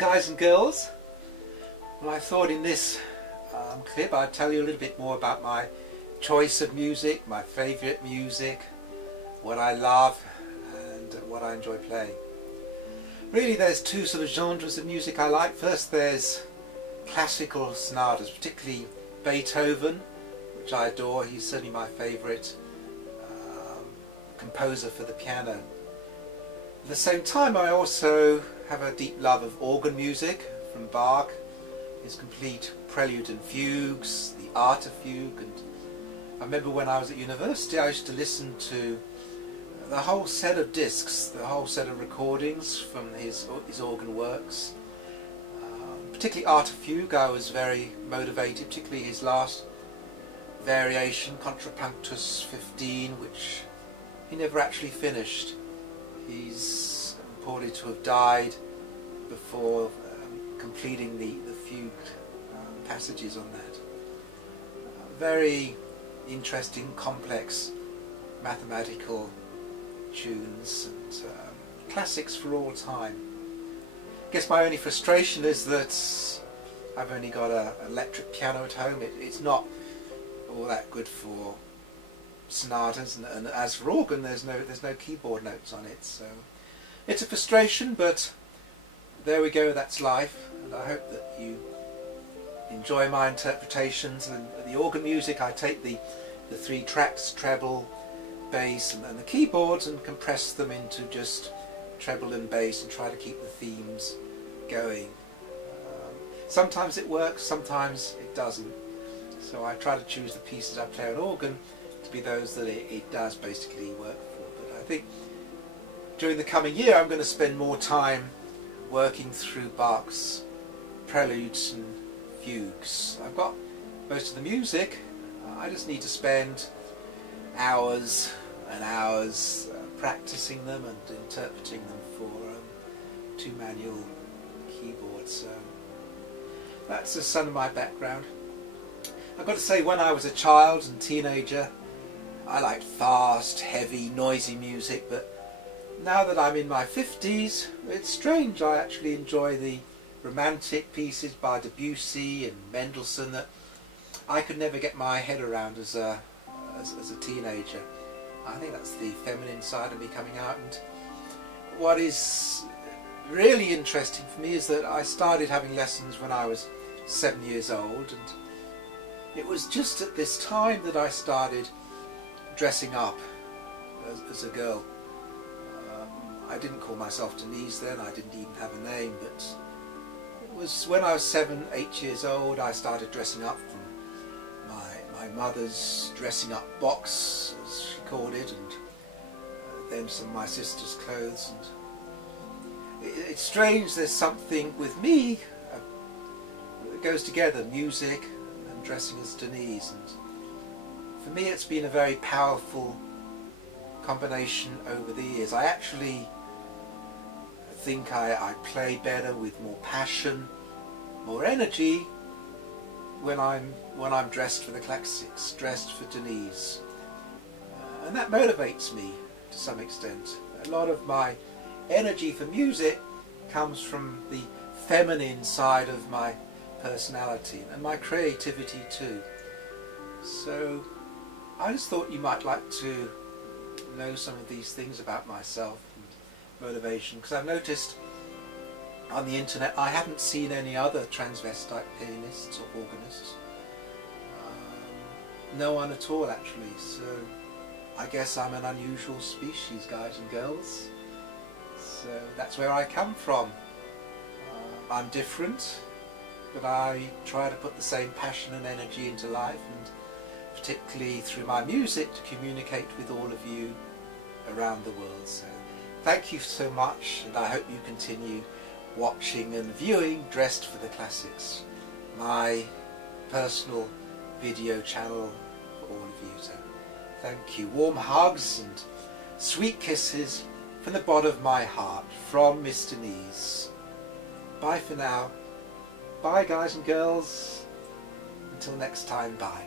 guys and girls. Well, I thought in this clip I'd tell you a little bit more about my choice of music, my favourite music, what I love and what I enjoy playing. Really there's two sort of genres of music I like. First there's classical sonatas, particularly Beethoven, which I adore. He's certainly my favourite composer for the piano. At the same time I also have a deep love of organ music from Bach, his complete prelude and fugues, the art of fugue. And I remember when I was at university I used to listen to the whole set of discs, the whole set of recordings from his organ works. Particularly art of fugue I was very motivated, particularly his last variation, Contrapunctus 15, which he never actually finished. He's reported to have died before completing the fugue passages on that. Very interesting, complex mathematical tunes and classics for all time. I guess my only frustration is that I've only got an electric piano at home. It's not all that good for sonatas, and as for organ there's no keyboard notes on it, so it's a frustration, but there we go, that's life. And I hope that you enjoy my interpretations. And the organ music, I take the three tracks, treble, bass and the keyboards, and compress them into just treble and bass and try to keep the themes going. Sometimes it works, sometimes it doesn't, so I try to choose the pieces I play on organ to be those that it does basically work for. But I think during the coming year I'm going to spend more time working through Bach's preludes and fugues. I've got most of the music, I just need to spend hours and hours practicing them and interpreting them for two manual keyboards. So that's just some of my background. I've got to say, when I was a child and teenager I liked fast, heavy, noisy music, but now that I'm in my 50s it's strange, I actually enjoy the romantic pieces by Debussy and Mendelssohn that I could never get my head around as a teenager. I think that's the feminine side of me coming out. And what is really interesting for me is that I started having lessons when I was 7 years old, and it was just at this time that I started dressing up as a girl. I didn't call myself Denise then, I didn't even have a name, but it was when I was 7, 8 years old I started dressing up from my mother's dressing up box, as she called it, and then some of my sister's clothes. And it's strange, there's something with me that goes together, music and dressing as Denise, and for me it's been a very powerful combination over the years. I actually think I play better with more passion, more energy when I'm dressed for the classics, dressed for Denise, and that motivates me to some extent. A lot of my energy for music comes from the feminine side of my personality and my creativity too. So I just thought you might like to know some of these things about myself and motivation, because I've noticed on the internet I haven't seen any other transvestite pianists or organists. No one at all actually, so I guess I'm an unusual species, guys and girls. So that's where I come from. I'm different, but I try to put the same passion and energy into life, and particularly through my music to communicate with all of you around the world. So thank you so much, and I hope you continue watching and viewing Dressed for the Classics, my personal video channel for all of you. So thank you. Warm hugs and sweet kisses from the bottom of my heart from Miss-Denise. Bye for now. Bye guys and girls. Until next time, bye.